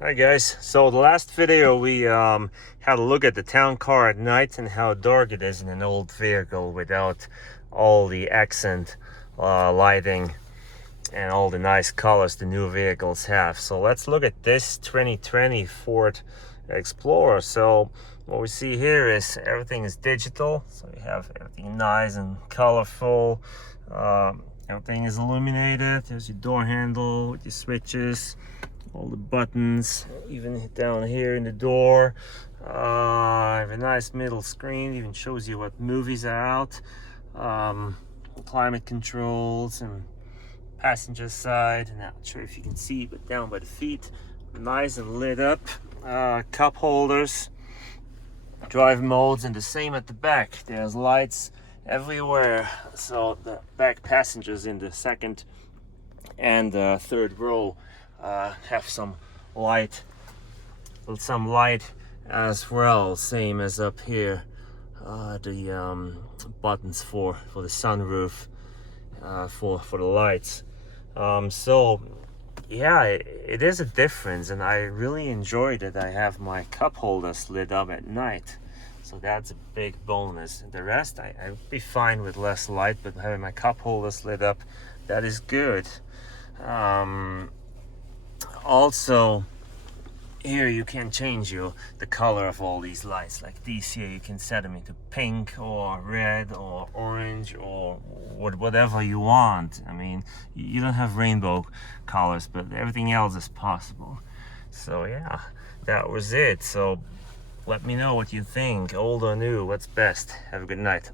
Hi guys, so the last video we had a look at the town car at night and how dark it is in an old vehicle without all the accent lighting and all the nice colors the new vehicles have. So let's look at this 2020 Ford Explorer. So what we see here is everything is digital, so you have everything nice and colorful. Everything is illuminated. There's your door handle with your switches, all the buttons, even down here in the door. I have a nice middle screen, even shows you what movies are out. Climate controls and passenger side. Not sure if you can see, but down by the feet, nice and lit up. Cup holders, drive modes, and the same at the back. There's lights everywhere, so the back passengers in the second and third row have some light as well, same as up here. The buttons for the sunroof, for the lights. So yeah, it is a difference, and I really enjoy that I have my cup holders lit up at night. So that's a big bonus. The rest, I would be fine with less light, but having my cup holders lit up, that is good. Also, here you can change the color of all these lights. Like these here, you can set them into pink or red or orange or whatever you want. I mean, you don't have rainbow colors, but everything else is possible. So yeah, that was it. So let me know what you think, old or new, what's best. Have a good night.